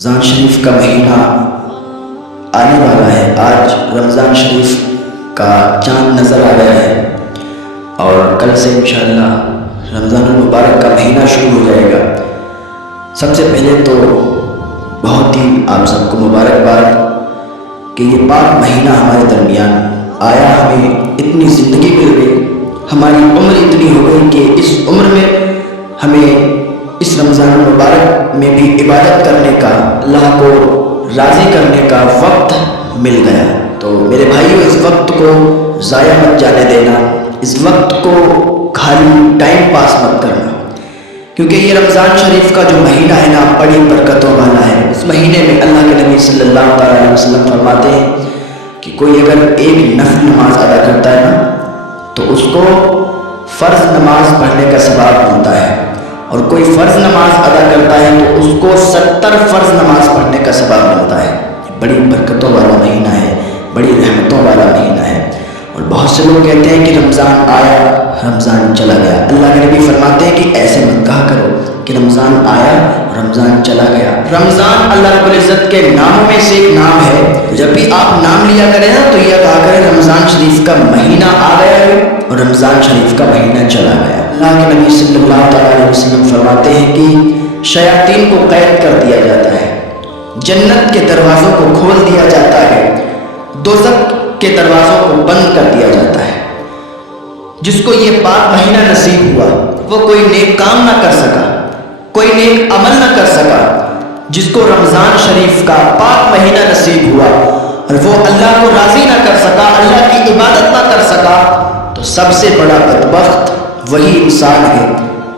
رمضان شریف کا مہینہ آنے والا ہے۔ آج رمضان شریف کا چاند نظر آ گیا ہے اور کل سے انشاءاللہ رمضان المبارک کا مہینہ شروع ہو جائے گا۔ سب سے پہلے تو بہت ہی آپ سب کو مبارکباد کہ یہ پاک مہینہ ہمارے درمیان آیا، ہمیں اتنی زندگی مل گئی، ہماری عمر اتنی ہو گئی کہ اس عمر میں ہمیں اس رمضان المبارک میں بھی عبادت کرنے کا، اللہ کو راضی کرنے کا وقت مل گیا۔ تو میرے بھائیو، اس وقت کو ضائع مت جانے دینا، اس وقت کو خالی ٹائم پاس مت کرنا، کیونکہ یہ رمضان شریف کا جو مہینہ ہے نا، بڑی برکتوں والا ہے۔ اس مہینے میں اللہ کے نبی صلی اللہ علیہ وسلم فرماتے ہیں کہ کوئی اگر ایک نفل نماز ادا کرتا ہے نا تو اس کو فرض نماز پڑھنے کا ثواب ملتا ہے، اور کوئی فرض نماز ادا کرتا ہے تو اس کو 70 فرض نماز پڑھنے کا ثواب ملتا ہے۔ بڑی برکتوں والا مہینہ ہے، بڑی رحمتوں والا مہینہ ہے۔ اور بہت سے لوگ کہتے ہیں کہ رمضان آیا رمضان چلا گیا۔ اللہ کے نبی فرماتے ہیں کہ ایسے مت کہا کرو کہ رمضان آیا رمضان چلا گیا۔ رمضان اللہ رب العزت کے ناموں میں سے ایک نام ہے۔ جب بھی آپ نام لیا کریں نا تو یہ کہا کریں رمضان شریف کا مہینہ آ گیا ہے اور رمضان شریف کا مہینہ چلا گیا۔ اللہ کے نبی صلی اللہ علیہ وسلم فرماتے ہیں کہ شیاطین کو قید کر دیا جاتا ہے، جنت کے دروازوں کو کھول دیا جاتا ہے، دوزخ کے دروازوں کو بند کر دیا جاتا ہے۔ جس کو یہ پاک مہینہ نصیب ہوا وہ کوئی نیک کام نہ کر سکا، کوئی نیک عمل نہ کر سکا۔ جس کو رمضان شریف کا پاک مہینہ نصیب ہوا اور وہ اللہ کو راضی نہ کر سکا، اللہ کی عبادت نہ کر سکا، تو سب سے بڑا بدبخت وہی انسان ہے،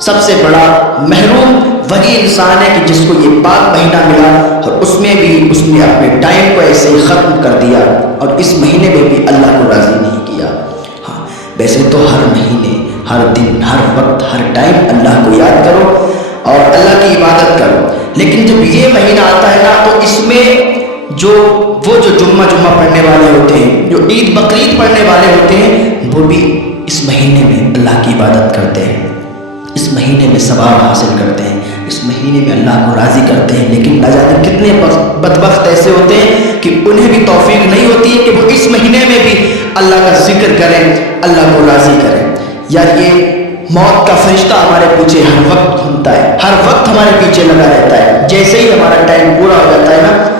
سب سے بڑا محروم وہی انسان ہے کہ جس کو یہ پاک مہینہ ملا اور اس میں بھی اس نے اپنے ٹائم کو ایسے ہی ختم کر دیا اور اس مہینے میں بھی اللہ کو راضی نہیں کیا۔ ہاں، ویسے تو ہر مہینے، ہر دن، ہر وقت، ہر ٹائم اللہ کو یاد کرو اور اللہ کی عبادت کرو، لیکن جب یہ مہینہ آتا ہے نا تو اس میں جو جمعہ پڑھنے والے ہوتے ہیں، جو عید بقرعید پڑھنے والے ہوتے ہیں، وہ بھی اس مہینے میں اللہ کی عبادت کرتے ہیں، اس مہینے میں ثواب حاصل کرتے ہیں، اس مہینے میں اللہ کو راضی کرتے ہیں۔ لیکن نہ جانے کتنے بدبخت ایسے ہوتے ہیں کہ انہیں بھی توفیق نہیں ہوتی ہے کہ وہ اس مہینے میں بھی اللہ کا ذکر کریں، اللہ کو راضی کریں۔ یار یہ موت کا فرشتہ ہمارے پیچھے ہر وقت گھومتا ہے، ہر وقت ہمارے پیچھے لگا رہتا ہے۔ جیسے ہی ہمارا ٹائم پورا ہو جاتا ہے نا،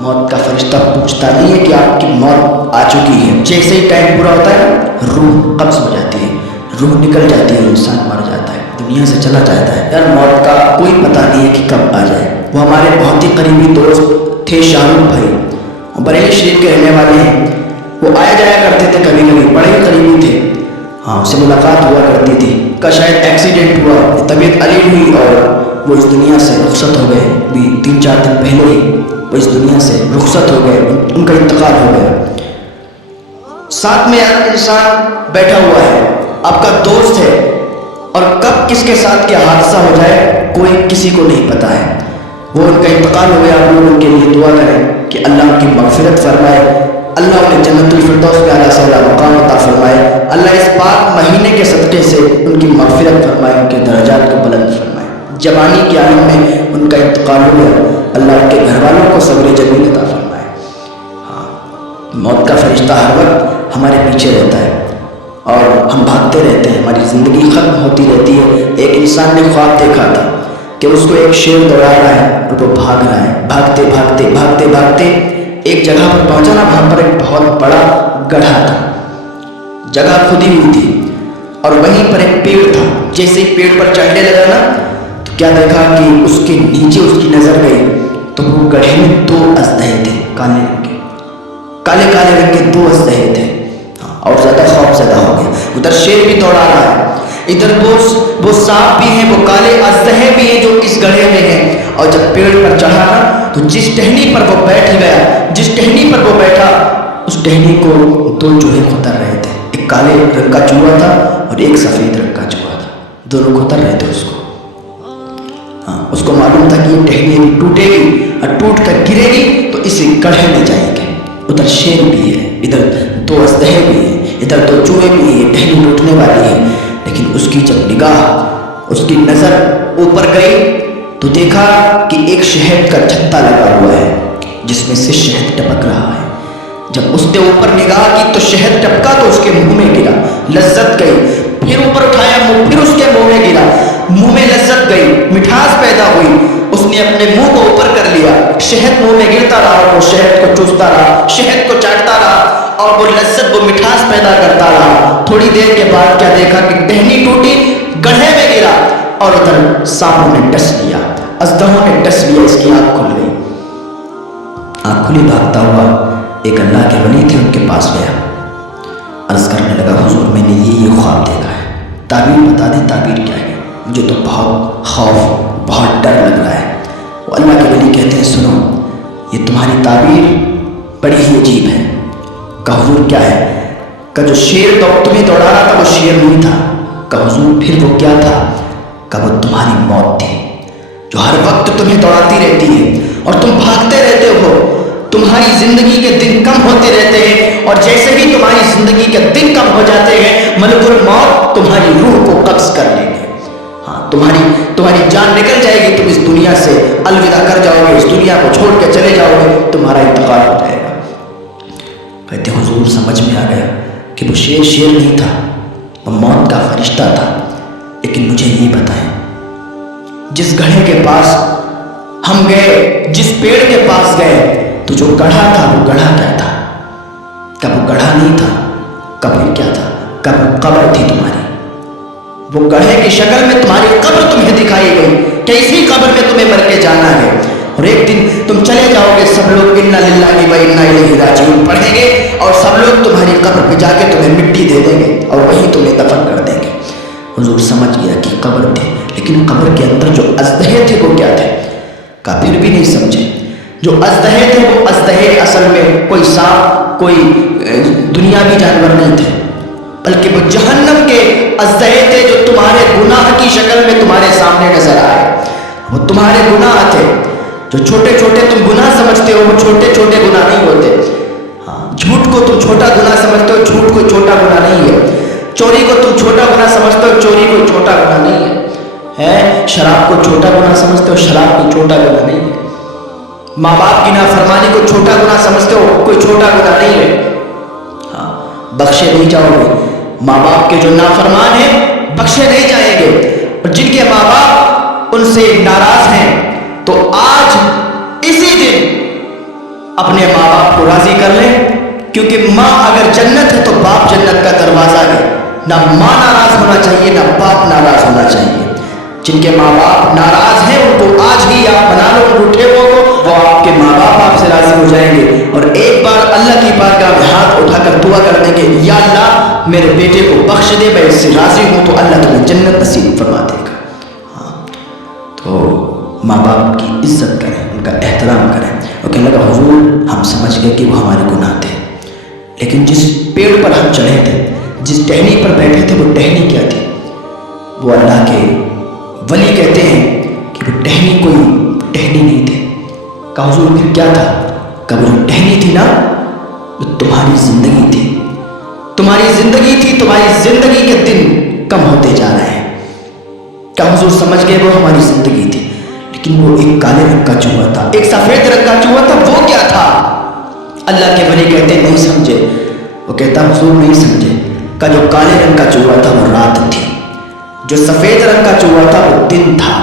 موت کا فرشتہ پوچھتا نہیں ہے کہ آپ کی موت آ چکی ہے۔ جیسے ہی ٹائم پورا ہوتا ہے روح قبض ہو جاتی ہے، روح نکل جاتی ہے، انسان مر جاتا ہے، دنیا سے چلا جاتا ہے۔ یار موت کا کوئی پتہ نہیں ہے کہ کب آ جائے۔ وہ ہمارے بہت ہی قریبی دوست تھے، شاہ رخ بھائی، وہ بریلی شریف کے رہنے والے ہیں۔ وہ آیا جایا کرتے تھے کبھی کبھی، بڑے ہی قریبی تھے۔ ہاں، اس سے ملاقات ہوا کرتی تھی۔ کا شاید ایکسیڈنٹ ہوا، طبیعت علیل ہوئی اور وہ اس دنیا سے رخصت ہو گئے۔ بھی 3-4 دن پہلے ہی وہ اس دنیا سے رخصت ہو گئے، ان کا انتقال ہو گیا۔ ساتھ میں ایک انسان بیٹھا ہوا ہے، آپ کا دوست ہے، اور کب کس کے ساتھ کیا حادثہ ہو جائے کوئی کسی کو نہیں پتا ہے۔ وہ ان کا انتقال ہو گیا، آپ لوگ ان کے لیے دعا کریں کہ اللہ ان کی مغفرت فرمائے، اللہ انہیں جنت الفردوس میں اعلیٰ سے اعلیٰ مقام عطا فرمائے، اللہ اس پاک مہینے کے صدقے سے ان کی مغفرت فرمائے، ان کے درجات کو بلند فرمائے۔ جوانی کے عالم میں ان کا انتقال ہو گیا، اللہ ان کے گھر والوں کو صبر جمیل عطا فرمائے۔ ہاں، موت کا فرشتہ ہر وقت ہمارے پیچھے رہتا ہے اور ہم بھاگتے رہتے ہیں، ہماری زندگی ختم ہوتی رہتی ہے۔ ایک انسان نے خواب دیکھا تھا کہ اس کو ایک شیر دوڑا رہا ہے اور وہ بھاگ رہا ہے، بھاگتے بھاگتے بھاگتے بھاگتے ایک جگہ پر پہنچا نا، وہاں پر ایک بہت بڑا گڑھا تھا، جگہ کھدی ہوئی تھی، اور وہیں پر ایک پیڑ تھا۔ جیسے ہی پیڑ پر چڑھنے لگا نا تو کیا دیکھا کہ اس کے نیچے اس کی نظر گئی تو وہ گڑھے میں 2 اژدہے تھے، کالے رنگ کے، کالے کالے رنگ کے 2 اژدہے تھے، اور زیادہ خوف زدہ ہو گیا۔ ادھر شیر بھی دوڑا رہا ہے، ادھر وہ سانپ بھی ہیں، وہ کالے اژدہے بھی ہیں جو اس گڑھے میں ہیں۔ اور جب پیڑ پر چڑھا نا تو جس ٹہنی پر وہ بیٹھ گیا، جس ٹہنی پر وہ بیٹھا، اس ٹہنی کو 2 چوہے کھتر رہے تھے، ایک کالے رنگ کا چوہا تھا اور ایک سفید رنگ کا چوہا تھا، دونوں کھتر رہے تھے اس کو۔ ہاں، اس کو معلوم تھا کہ یہ ٹہنی ٹوٹے گی اور ٹوٹ کر گرے گی تو اسے گڑھے میں جائیں گے۔ ادھر شیر بھی ہے، ادھر 2 اژدہے بھی ہیں، ادھر 2 چوہے بھی ہیں، ٹہنی ٹوٹنے والی ہے۔ لیکن اس کی جب نگاہ، اس کی نظر اوپر گئی تو دیکھا کہ ایک شہد کا چھتا لگا ہوا ہے جس میں سے شہد ٹپک رہا ہے۔ جب اس نے اوپر نگاہ کی تو شہد ٹپکا تو اس کے منہ میں گرا، لذت گئی۔ پھر اوپر اٹھایا منہ، پھر اس کے منہ میں گرا، منہ میں لذت گئی، مٹھاس پیدا ہوئی۔ اس نے اپنے منہ کو اوپر کر لیا، شہد منہ میں گرتا رہا، وہ شہد کو چوستا رہا، شہد کو چاٹتا رہا اور وہ لذت، وہ مٹھاس پیدا کرتا رہا۔ تھوڑی دیر کے بعد کیا دیکھا کہ ٹہنی ٹوٹی، گڑھے میں گرا اور ادھر سانپوں نے ڈس لیا، اژدہوں نے ڈس لیا، اس کی آنکھ کھل گئی۔ آنکھ کھلی، بھاگتا ہوا ایک اللہ کے ولی تھے، ان کے پاس گیا، عرض کرنے لگا حضور میں نے یہ خواب دیکھا ہے، تعبیر بتا دیں تعبیر کیا ہے، مجھے تو بہت خوف بہت ڈر لگ رہا ہے۔ وہ اللہ کے ولی کہتے ہیں سنو یہ تمہاری تعبیر بڑی ہی عجیب ہے۔ کہا حضور کیا ہے؟ کہا جو شیر تمہیں دوڑا رہا تھا وہ شیر نہیں تھا۔ کہا حضور پھر وہ کیا تھا؟ کہا وہ تمہاری موت تھی جو ہر وقت تمہیں دوڑاتی رہتی ہے اور تم بھاگتے رہتے ہو، تمہاری زندگی کے دن کم ہوتے رہتے ہیں اور جیسے ہی تمہاری زندگی کے دن کم ہو جاتے ہیں ملک الموت تمہاری روح کو قبض کر لیں گے۔ ہاں تمہاری جان نکل جائے گی، تم اس دنیا سے الوداع کر جاؤ گے، اس دنیا کو چھوڑ کے چلے جاؤ گے، تمہارا انتقال ہو جائے گا۔ کہتے حضور سمجھ میں آ گیا کہ وہ شیر نہیں تھا، وہ موت کا فرشتہ تھا، لیکن مجھے یہ بتائیں جس گڑھے کے پاس ہم گئے، جس پیڑ کے پاس گئے تو جو گڑھا تھا وہ گڑھا کیا تھا؟ کب وہ گڑھا نہیں تھا، کب کیا تھا؟ کب وہ قبر تھی تمہاری، وہ گڑھے کی شکل میں تمہاری قبر تمہیں دکھائی گئی کہ اسی قبر میں تمہیں مر کے جانا ہے اور ایک دن تم چلے جاؤ گے، سب لوگ انا للہ و انا الیہ راجعون پڑھیں گے اور سب لوگ تمہاری قبر پہ جا کے تمہیں مٹی دے دیں گے اور وہیں تمہیں دفن کر دیں گے۔ حضور سمجھ گیا کہ قبر تھی، لیکن قبر کے اندر جو اژدہے تھے وہ کیا تھے؟ کہا پھر بھی نہیں سمجھے۔ جو اژدہے تھے وہ اژدہے اصل میں کوئی سانپ، کوئی دنیاوی جانور نہیں تھے، بلکہ وہ جہنم کے اژدہے تھے جو تمہارے گناہ کی شکل میں تمہارے سامنے نظر آئے۔ وہ تمہارے گناہ تھے، جو چھوٹے چھوٹے تم گناہ سمجھتے ہو وہ چھوٹے چھوٹے گناہ نہیں ہوتے۔ جھوٹ کو تم چھوٹا گناہ سمجھتے ہو، جھوٹ کوئی چھوٹا گناہ نہیں ہے۔ چوری کو تم چھوٹا گناہ سمجھتے ہو، چوری کوئی چھوٹا گناہ نہیں ہے۔ شراب کو چھوٹا گناہ سمجھتے ہو، شراب کوئی چھوٹا گناہ نہیں ہے۔ ماں باپ کی نافرمانی کو چھوٹا گناہ سمجھتے ہو، کوئی چھوٹا گناہ نہیں ہے۔ بخشے نہیں جاؤ گے، ماں باپ کے جو نافرمان ہیں بخشے نہیں جائیں گے، اور جن کے ماں باپ ان سے ناراض ہیں تو آج اسی دن اپنے ماں باپ کو راضی کر لیں، کیونکہ ماں اگر جنت ہے تو باپ جنت کا دروازہ ہے۔ نہ ماں ناراض ہونا چاہیے، نہ باپ ناراض ہونا چاہیے۔ جن کے ماں باپ ناراض ہیں ان کو آج ہی آپ بنا لو، ان روٹھے کو وہ آپ کے ماں باپ آپ سے راضی ہو جائیں گے اور ایک بار اللہ کی بارگاہ میں ہاتھ اٹھا کر دعا کر دیں گے یا اللہ میرے بیٹے کو بخش دے، میں اس سے راضی ہوں، تو اللہ تمہیں جنت نصیب فرما دے گا۔ تو ماں باپ کی عزت کریں، ان کا احترام کریں۔ اور کہنے لگا حضور ہم سمجھ گئے کہ وہ ہمارے گناہ تھے، لیکن جس پیڑ پر ہم چڑھے تھے، جس ٹہنی پر بیٹھے تھے وہ ٹہنی کیا تھی؟ وہ اللہ کے ولی کہتے ہیں کہ وہ ٹہنی کوئی ٹہنی نہیں تھی۔ کہا حضور پھر کیا تھا؟ کہ وہ ٹہنی تھی نا وہ تمہاری زندگی تھی، تمہاری زندگی تھی، تمہاری زندگی کے دن کم ہوتے جا رہے ہیں۔ کہا حضور سمجھ گئے وہ ہماری زندگی تھی، لیکن وہ ایک کالے رنگ کا چوہا تھا، ایک سفید رنگ کا چوہا تھا، وہ کیا تھا؟ اللہ کے ولی کہتے نہیں سمجھے۔ وہ کہتا حضور نہیں سمجھے۔ کہ جو کالے رنگ کا چوہا تھا وہ رات تھی، جو سفید رنگ کا چوہا تھا وہ دن تھا۔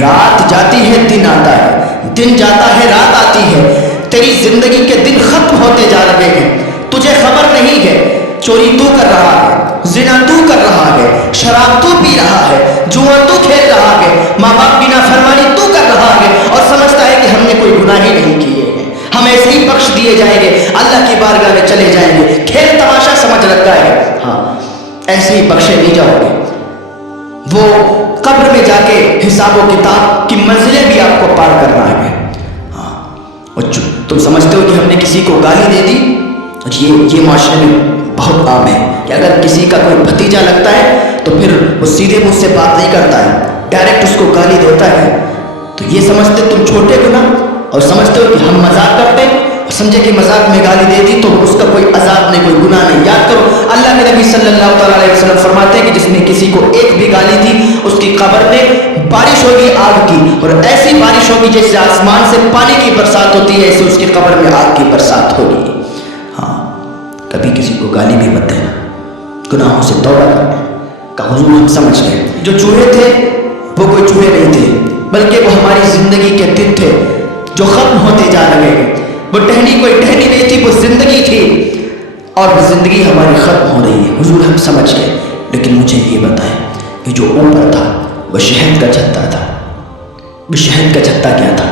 رات جاتی ہے دن آتا ہے، دن جاتا ہے رات آتی ہے، تیری زندگی کے دن ختم ہوتے جا رہے ہیں، تجھے خبر نہیں ہے۔ چوری تو کر رہا ہے، زنا تو کر رہا ہے، شراب تو پی رہا ہے، جوا تو کھیل رہا ہے، ماں باپ کی نافرمانی تو کر رہا ہے اور سمجھتا ہے کہ ہم نے کوئی گناہ ہی نہیں کیے ہیں، ہم ایسے ہی بخش دیے جائیں گے، اللہ کی بارگاہ میں چلے جائیں گے، کھیل تماشا سمجھ رکھا ہے۔ ہاں ایسے ہی بخشے نہیں جاؤ گے، وہ قبر میں جا کے حساب و کتاب کی منزلیں بھی آپ کو پار کرنا ہے۔ ہاں اور تم سمجھتے ہو کہ ہم نے کسی کو گالی دے دی، یہ معاشرے میں بہت عام ہے کہ اگر کسی کا کوئی بھتیجا لگتا ہے تو پھر وہ سیدھے مجھ سے بات نہیں کرتا ہے، ڈائریکٹ اس کو گالی دیتا ہے۔ تو یہ سمجھتے تم چھوٹے گناہ اور سمجھتے ہو کہ ہم مذاق کرتے ہیں، سمجھے کہ مذاق میں گالی دے دی تو اس کا کوئی عذاب نہیں، کوئی گناہ نہیں۔ یاد کرو اللہ کے نبی صلی اللہ علیہ وسلم فرماتے ہیں کہ جس نے کسی کو ایک بھی گالی دی اس کی قبر میں بارش ہوگی آگ کی، اور ایسی بارش ہوگی جیسے آسمان سے پانی کی برسات ہوتی ہے، ایسے اس کی قبر میں آگ کی برسات ہوگی۔ ہاں، کبھی کسی کو گالی بھی مت دینا، گناہوں سے توبہ کرنا کہ حضور ہم سمجھ گئے جو چوہے تھے وہ کوئی چوہے نہیں تھے، بلکہ وہ ہماری زندگی کے دن تھے جو ختم ہوتے جا رہے ہیں۔ وہ ٹہنی کوئی ٹہنی نہیں تھی، وہ زندگی تھی، اور وہ زندگی ہماری ختم ہو رہی ہے۔ حضور ہم سمجھ گئے، لیکن مجھے یہ بتائیں کہ جو اوپر تھا وہ شہد کا چھتا تھا، وہ شہد کا چھتا کیا تھا؟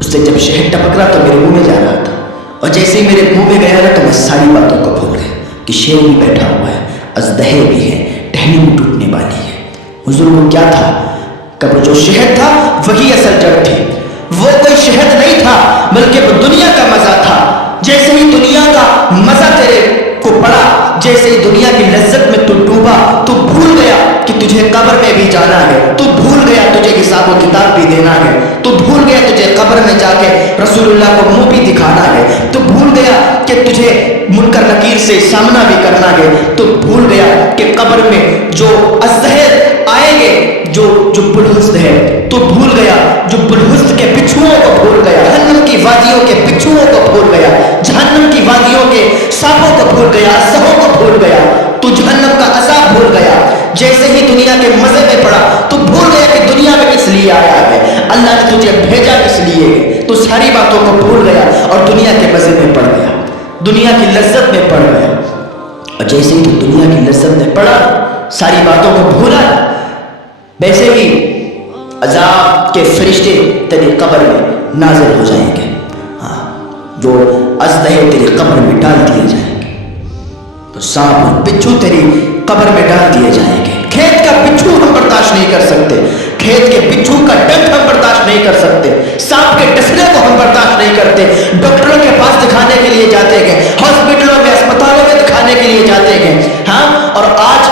اس سے جب شہد ٹپک رہا تو میرے منہ میں جا رہا تھا، اور جیسے ہی میرے منہ میں گیا نا تو میں ساری باتوں کو بھول گیا کہ شیر بھی بیٹھا ہوا ہے، اژدہے بھی ہے، ٹہنی بھی ٹوٹنے والی ہے۔ حضور کو کیا تھا کہ وہ جو شہد تھا وہی اصل جڑ تھی، وہ کوئی شہد نہیں تھا بلکہ وہ دنیا کا مزہ تھا۔ جیسے ہی دنیا کا مزہ تیرے کو پڑا، جیسے ہی دنیا کی لذت میں تو ڈوبا، تو بھول گیا کہ تجھے قبر میں بھی جانا ہے، تو بھول گیا تجھے حساب و کتاب بھی دینا ہے، تو بھول گیا تجھے قبر میں جا کے رسول اللہ کو منہ بھی دکھانا ہے، تو بھول گیا کہ تجھے منکر نکیر سے سامنا بھی کرنا ہے، تو بھول گیا کہ قبر میں جو ازدہر آئیں گے، جو بلحسد ہے، تو بھول گیا جو بلحسد کے بچھوؤں کو بھول گیا، جہنم کی وادیوں کے بچھوؤں کو بھول گیا، جہنم کی وادیوں کے سانپوں کو بھول گیا، ازدہوں کو بھول گیا، تو جہنم کا عذاب بھول گیا۔ جیسے ہی دنیا کے مزے میں پڑا تو بھول گیا کہ دنیا میں کس لیے آیا ہے، اللہ نے تجھے بھیجا کس لیے ہے، تو ساری باتوں کو بھول گیا اور دنیا کے مزے میں پڑ گیا، دنیا کی لذت میں پڑ گیا، اور جیسے ہی تو دنیا کی لذت میں پڑا، ساری باتوں کو بھولا، ویسے ہی عذاب کے فرشتے تیری قبر میں نازل ہو جائیں گے۔ ہاں، جو ازدہے تیری قبر میں ڈال دیے جائیں گے، تو سانپ اور بچھو تیری قبر میں ڈال دیے جائیں گے۔ کھیت کا بچھو ہم برداشت نہیں کر سکتے، کھیت کے بچھو کا ڈنک ہم برداشت نہیں کر سکتے، سانپ کے ڈسنے کو ہم برداشت نہیں کرتے، ڈاکٹروں کے پاس دکھانے کے لیے جاتے ہیں، ہاسپٹلوں میں اسپتالوں میں دکھانے کے لیے جاتے ہیں، ہاں، اور آج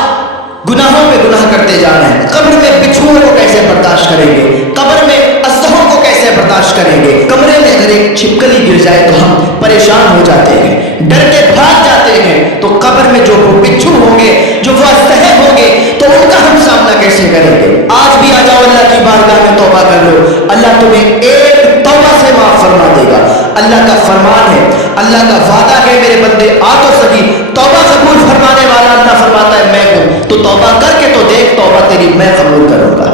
گناہوں پہ گناہ کرتے جا رہے ہیں۔ قبر میں بچھوؤں کو کیسے برداشت کریں گے، قبر میں ازدہوں کو کیسے برداشت کریں گے؟ کمرے میں اگر ایک چھپکلی گر جائے تو ہم پریشان ہو جاتے ہیں، ڈر کے بھاگ جاتے ہیں، تو قبر میں جو وہ بچھو ہوں گے، جو وہ ازدہے ہوں گے، تو ان کا ہم سامنا کیسے کریں گے؟ آج بھی آ جاؤ اللہ کی بارگاہ میں توبہ کر لو، اللہ تمہیں ایک توبہ سے معاف فرما دے گا۔ اللہ کا فرمان ہے، اللہ کا وعدہ ہے، میرے بندے آ تو سکی، توبہ قبول فرمانے والا اللہ فرماتا ہے میں ہوں، تو توبہ کر کے تو دیکھ، توبہ تیری میں قبول کروں گا۔